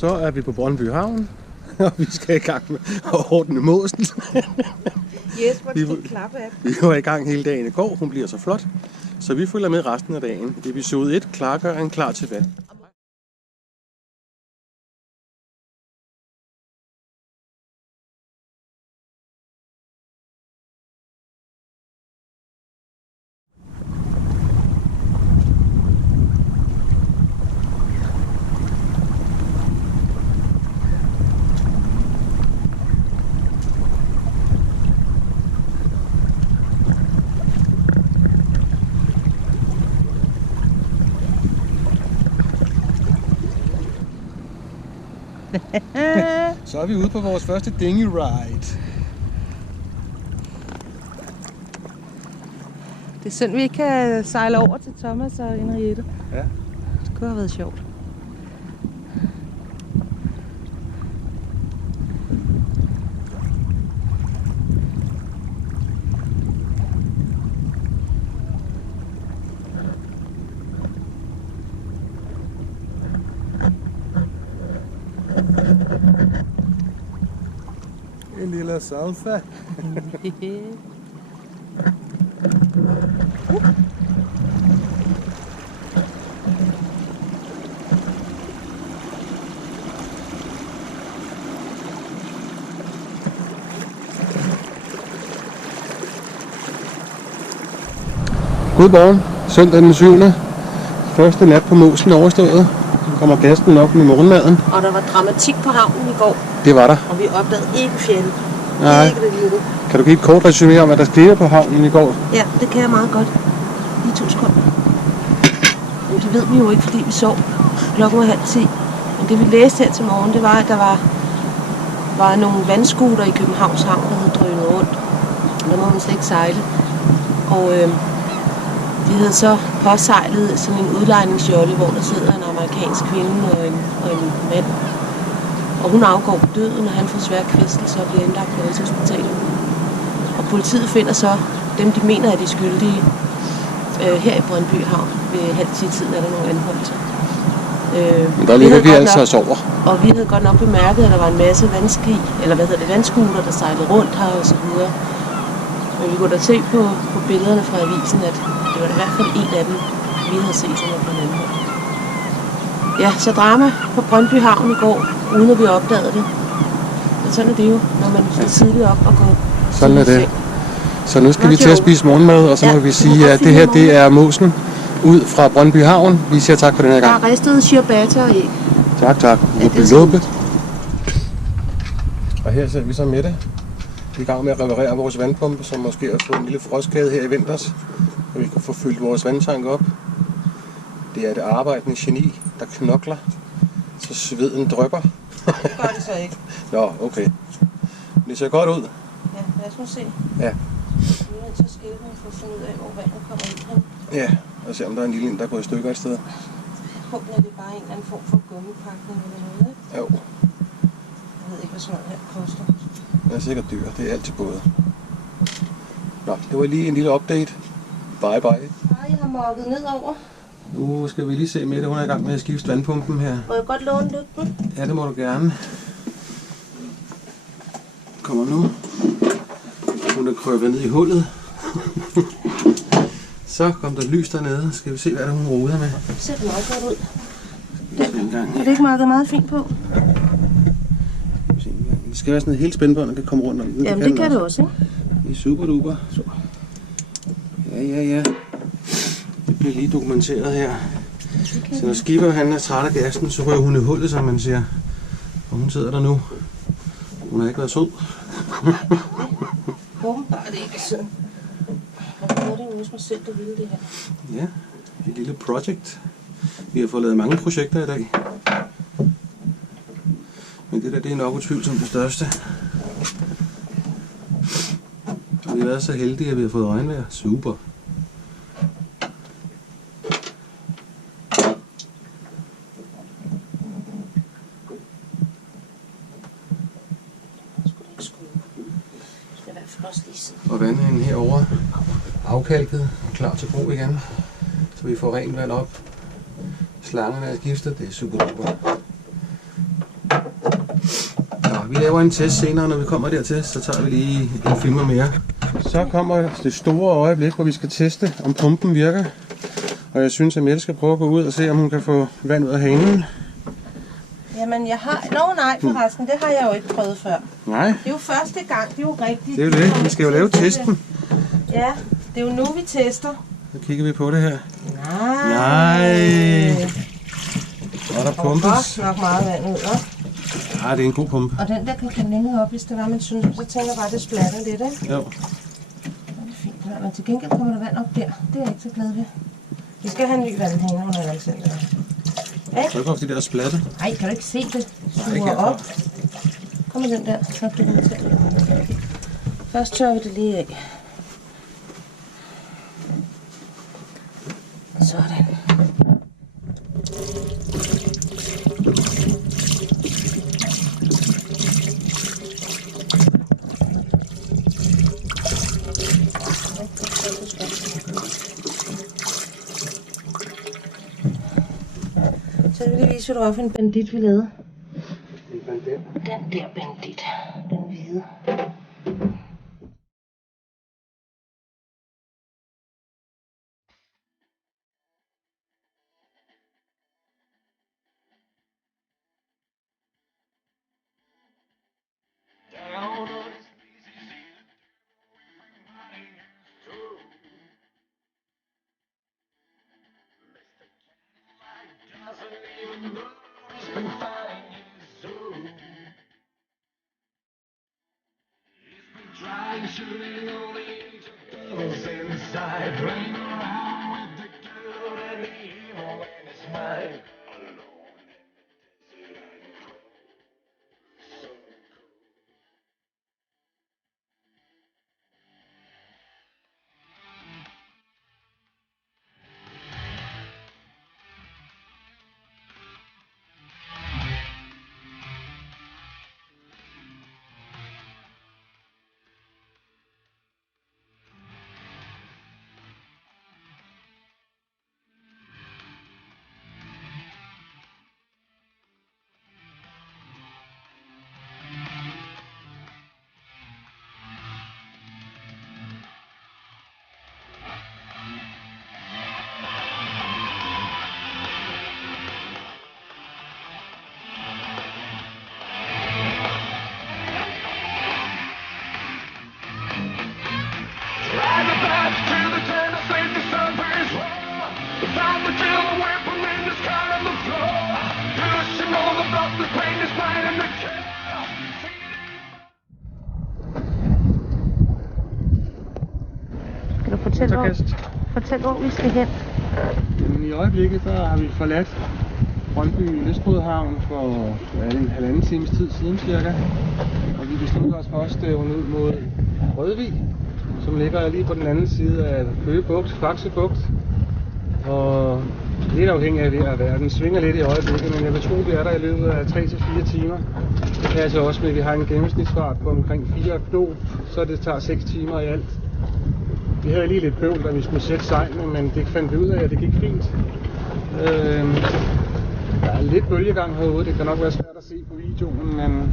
Så er vi på Brøndby Havn, og vi skal i gang med at ordne måsen. Jesper, du skal klappe af. Vi var i gang hele dagen i går, hun bliver så flot. Så vi følger med resten af dagen. Episode 1, klargøring, klar til vand. Så er vi ude på vores første dinghy ride. Det er synd, vi ikke kan sejle over til Thomas og Henriette. Ja. Det kunne have været sjovt. En lille salsa. Godmorgen, søndag den 7. Første nat på Måsen overstået. Så kommer gasten op med morgenmaden. Og der var dramatik på havnen i går. Det var der. Og vi opdagede ikke fjælde. Nej. Ikke det lille. Kan du give et kort resumé om, hvad der skete på havnen i går? Ja, det kan jeg meget godt. Lige 2 sekunder. Men det ved vi jo ikke, fordi vi sov. Klokken var 9:30. Men det vi læste her til morgen, det var, at der var nogle vandscooter i Københavns Havn, der havde drønet rundt. Der må man slet ikke sejle. Og de havde så påsejlet sådan en udlejningsjolle, hvor der sidder en amerikansk kvinde og en mand. Og hun afgår på døden, og han får svær kvæstelse og bliver indlagt på Rigshospitalet. Og politiet finder så dem, de mener er de skyldige, her i Brøndby Havn. Ved 9:30 er der nogle anholdelser. Men der ligger vi altså og sover. Og vi havde godt nok bemærket, at der var en masse vandscooter, der sejlede rundt her og så videre. Men vi kunne da se på billederne fra avisen, at det var i hvert fald en af dem, vi havde set, som var blevet anholdt. Ja, så drama på Brøndby Havn i går, uden at vi opdagede det. Men sådan er det jo, når man står tidligt op og går. Sådan er det. Så nu skal vi til at spise morgenmad, og så må vi sige, at det her det er Måsen ud fra Brøndby Havn. Vi siger tak for den her gang. Der er ristet ciabatta og æg. Tak. Luppe. Og her ser vi så Mette. Vi er i gang med at reparere vores vandpumpe, som måske har fået en lille frostskade her i vinters. Og vi kan få fyldt vores vandtank op. Det er det arbejdende geni, der knokler, så sveden drypper. Det gør det så ikke. Nå, okay. Det ser godt ud. Ja, lad os nu se. Ja. Vi er nødt til at skille den for at finde ud af, hvor vandet kommer ind hen. Ja, og se om der er en lille en, der er gået i stykker et sted. Håber, at det er bare en eller anden form for gummipakning eller noget, ikke? Jo. Jeg ved ikke, hvad sådan noget her koster. Det er sikkert dyr. Det er altid både. Nå, det var lige en lille update. Bye bye. Jeg har mokket nedover. Nu skal vi lige se Mette, hun er i gang med at skifte vandpumpen her. Må jeg godt låne lygten? Ja, det må du gerne. Kommer nu. Hun er krøbet ned i hullet. Så kom der lys dernede. Skal vi se, hvad der hun roder med. Det ser meget godt ud. Er det ikke markeret meget fint på? Det skal være sådan et helt spændbånd, der kan komme rundt om. Jamen det kan det også, ikke? Det er super duper. Ja. Det bliver lige dokumenteret her. Så når skipper han er træt af gassen, så rører hun i hullet, som man siger. Og hun sidder der nu. Hun har ikke været sød. Åbenbart ikke sød. Jeg tror, det er jo mig selv, der ville det her. Ja, et lille projekt. Vi har fået lavet mange projekter i dag. Men det der, det er nok utvivlsomt det største. Og vi har været så heldige, at vi har fået regnvejr. Super. Og vandhængen herovre afkalket og klar til brug igen. Så vi får rent vand op. Slangerne er skiftet, det er super duper. vi laver en test senere, når vi kommer dertil, så tager vi lige en filmer mere. Så kommer det store øjeblik, hvor vi skal teste, om pumpen virker. Og jeg synes, at Mette skal prøve at gå ud og se, om hun kan få vand ud af hanen. Jamen, jeg har... nej, forresten, det har jeg jo ikke prøvet før. Nej. Det er jo første gang, det er jo rigtigt. Det er jo det, vi skal jo lave testen. Ja, det er jo nu, vi tester. Så kigger vi på det her. Nej. Og der pumpes. Der nok meget vand ud, hva'? Ja, det er en god pumpe. Og den der kan komme længere op, hvis det var, man synes. Så tænker jeg bare, at det splatter lidt, ikke? Jo. Det er fint, men til gengæld kommer der vand op der. Det er jeg ikke så glad ved. Vi skal have en ny vandhænger under vandcenteret. Så er det de der splatte. Nej, kan du ikke se det? Nej, ikke Suger op. Kom med den der, så du kan tage det. Først tørrer vi det lige af. Sådan. Så vil jeg lige vise, hvad det var for en bandit, vi lavede. En bandit? Den der bandit. Den hvide. Shooting only angels inside, running around with the good and the evil in his mind. Alone in the desert and cold, so cold. Kan du fortælle, hvor vi skal hen? Jamen, i øjeblikket så har vi forladt Brøndby Lystbådehavn for en halvanden times tid siden cirka. Og vi beslutter os for at stævne ud mod Rødvig, som ligger lige på den anden side af Køge Bugt, Faxe Bugt. Og lidt afhængig af vejr. Den svinger lidt i øjeblikket, men jeg vil tro, vi er der i løbet af 3-4 timer. Det er altså også med, at vi har en gennemsnitsfart på omkring 4 knop, så det tager 6 timer i alt. Vi havde lige lidt bøvl, da vi skulle sætte sejlene, men det fandt vi ud af, at det gik fint. Der er lidt bølgegang herude, det kan nok være svært at se på videoen, men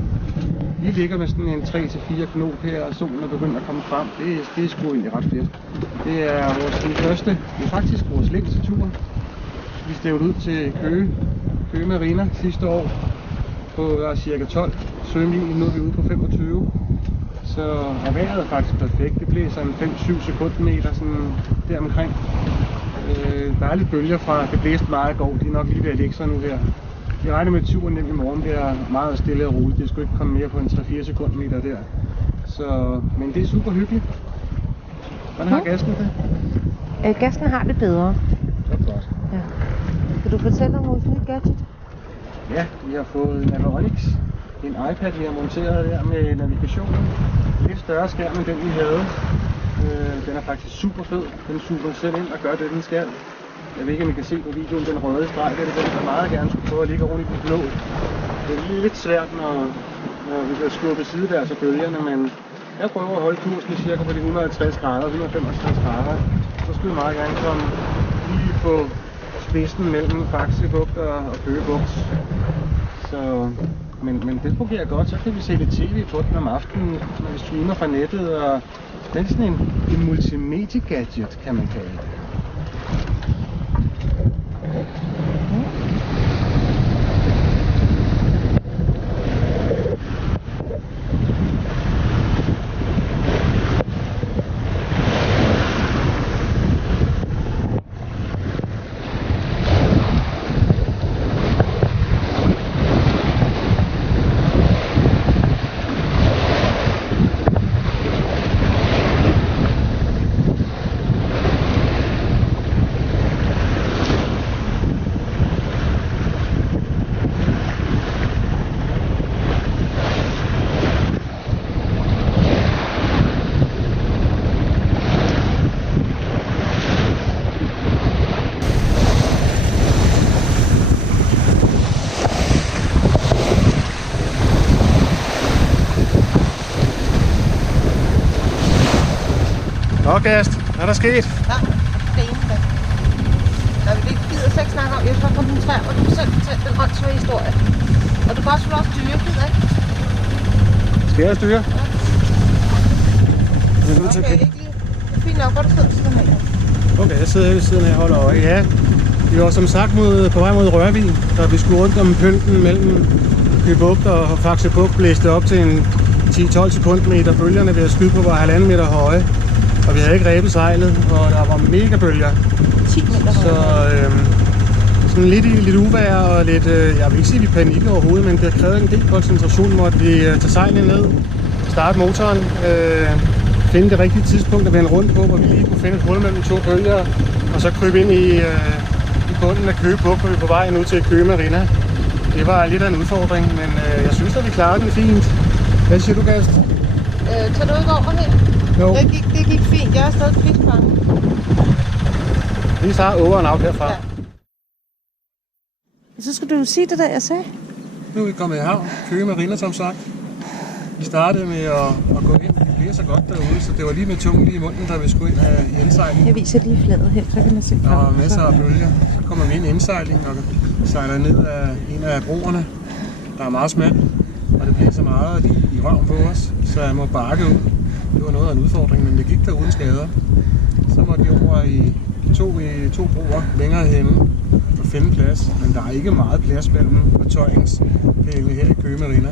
vi ligger med sådan en 3-4 knop her, og solen er begyndt at komme frem. Det er sgu egentlig ret fedt. Det er det er faktisk vores længste tur. Vi stævnede ud til Køge Marina sidste år på cirka 12 sømil, nu er vi ude på 25. Så er vejret faktisk perfekt. Det blæser en 5-7 sekundmeter sådan deromkring. Der er lidt bølger fra, det blæste meget i går, de er nok lige ved at lægge sig nu her. Vi regner med, at turen hjem i morgen bliver meget stille og roligt. Det skulle ikke komme mere på en 3-4 sekundmeter der. Så, men det er super hyggeligt. Hvordan har gassen det? Gassen har det bedre. Det er godt. Ja. Kan du fortælle om vores nye gadget? Ja, vi har fået Navionics. En iPad, vi har monteret der med navigationen. Lidt større skærm end den, vi havde. Den er faktisk super fed. Den suger selv ind og gør det, den skal. Jeg ved ikke, om I kan se på videoen, den røde streg, det er den, der meget gerne skulle prøve at ligge oven i den blå. Det er lidt svært, når vi kan skubbe sideværds af bølgerne, men jeg prøver at holde kursen cirka på de 150 grader, 165 grader. Så skulle vi meget gerne komme lige på spidsen mellem Faxe Bugt og Køge Bugt. Så Men det fungerer godt, så kan vi se lidt tv på den om aftenen, når vi streamer fra nettet, og det er sådan en multimedia-gadget, kan man kalde det. Nå, Gast, hvad er der sket? Ja, det ene dag. Da vi ikke gider slet ikke snakke om, jeg skal koncentrere mig, og du selv fortælle den åndssvage historie. Og du kan også få lov at styre, gider ikke? Skal jeg styre? Ja. Okay, ikke lige. Det er fint nok, hvor du sidder siden her. Okay, jeg sidder her ved siden af og holder øje. Ja, vi var som sagt på vej mod Rørvig, da vi skulle rundt om pynten mellem Køge Bugt og Faxe Bugt, blæste op til en 10-12 sekundmeter. Bølgerne ved at skyde på var 1,5 meter høje. Og vi havde ikke rebet sejlet, og der var mega bølger. 10 meter Så sådan lidt uvejr og lidt, jeg vil ikke sige, at vi panikkede overhovedet, men det krævede en del koncentration, måtte vi tage sejlet ned, starte motoren, finde det rigtige tidspunkt at vende rundt på, hvor vi lige kunne finde et hul mellem 2 bølger, og så krybe ind i bunden af Køge Bugt, hvor vi er på vej nu til Køge Marina. Det var lidt af en udfordring, men jeg synes, at vi klarede den fint. Hvad siger du, Gast? Tager du ikke over her? Jo. Det gik fint. Jeg er stadig krigsbange. Vi tager over og af herfra. Ja. Så skal du sige det der, jeg sagde. Nu er vi kommet i havn. Køge Marina, som sagt. Vi startede med at gå ind. Det bliver så godt derude, så det var lige med tungen lige i munden, da vi skulle ind i indsejling. Jeg viser lige fladet her, så kan man se. Der var masser af bølger. Så kommer vi ind i indsejling og sejler ned af en af broerne. Der er meget smalt, og det bliver så meget i røven på os, så jeg må bakke ud. Det var noget af en udfordring, men det gik der uden skader. Så måtte vi over i to broer længere henne for at finde plads, men der er ikke meget plads mellem fortøjningspælene her i Køge Marina.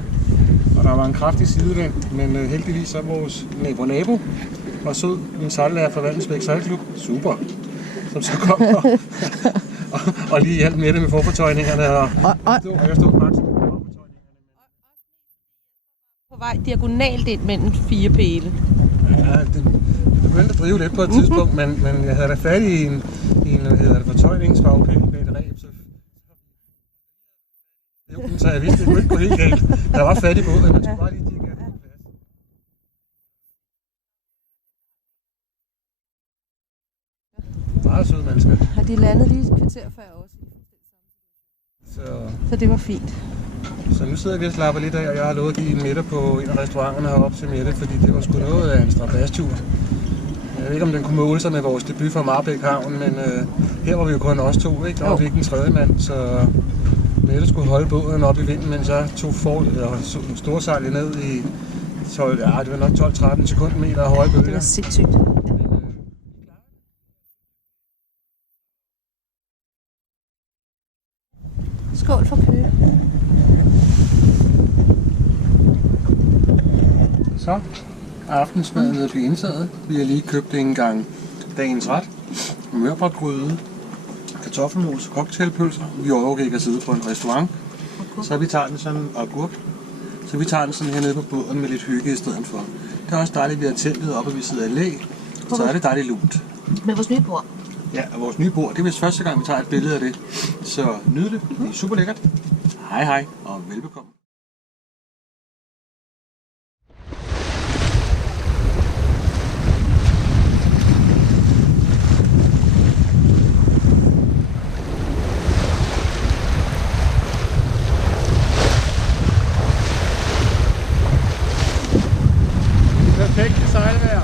Og der var en kraftig sidevind, men heldigvis så vores nabo var sød, en sejllærer fra Valdensbæk Sejlklub, super, som så kom og lige hjalp med det med forfortøjningerne, og jeg stod faktisk med forfortøjningerne. På vej diagonalt ind mellem 4 pæle. Ja, det begyndte at drive lidt på et tidspunkt, men jeg havde da fat i en fortøjningsfagpind med et ræb, så jeg vidste, det kunne ikke gå helt galt. Der var fat i båden, man skulle bare lige kigge på plads. Meget søde mennesker. Og de landede lige et kvarter før også. Så det var fint. Så nu sidder vi og slapper lidt af, og jeg har lovet at give en middag på en af restauranterne heroppe til Mette, fordi det var sgu noget af en strabastur. Jeg ved ikke, om den kunne måle sig med vores debut fra Marbæk Havn, men her var vi jo kun os to, ikke? Der var vi ikke en tredje mand, så Mette skulle holde båden op i vinden, mens jeg tog storsejlet ned i 12, ja, det var nok 12-13 sekundmeter høje bølger. Det var sindssygt. Skål for Køge. Så er aftensmaden ved at blive indtaget. Vi har lige købt en gang dagens ret. Mørbrødgryde, kartoffelmos, cocktailpølser. Vi overgår ikke at sidde på en restaurant. Så vi tager den sådan agurk. Så vi tager den sådan hernede på båden med lidt hygge i stedet for. Det er også dejligt, at vi har teltet op, og vi sidder i læ. Så er det dejligt lunt. Med vores nye bord. Ja, og vores nye bord. Det er vist første gang, vi tager et billede af det. Så nyd det. Det er super lækkert. Hej hej og velbekomme. Perfekt sejlvejr.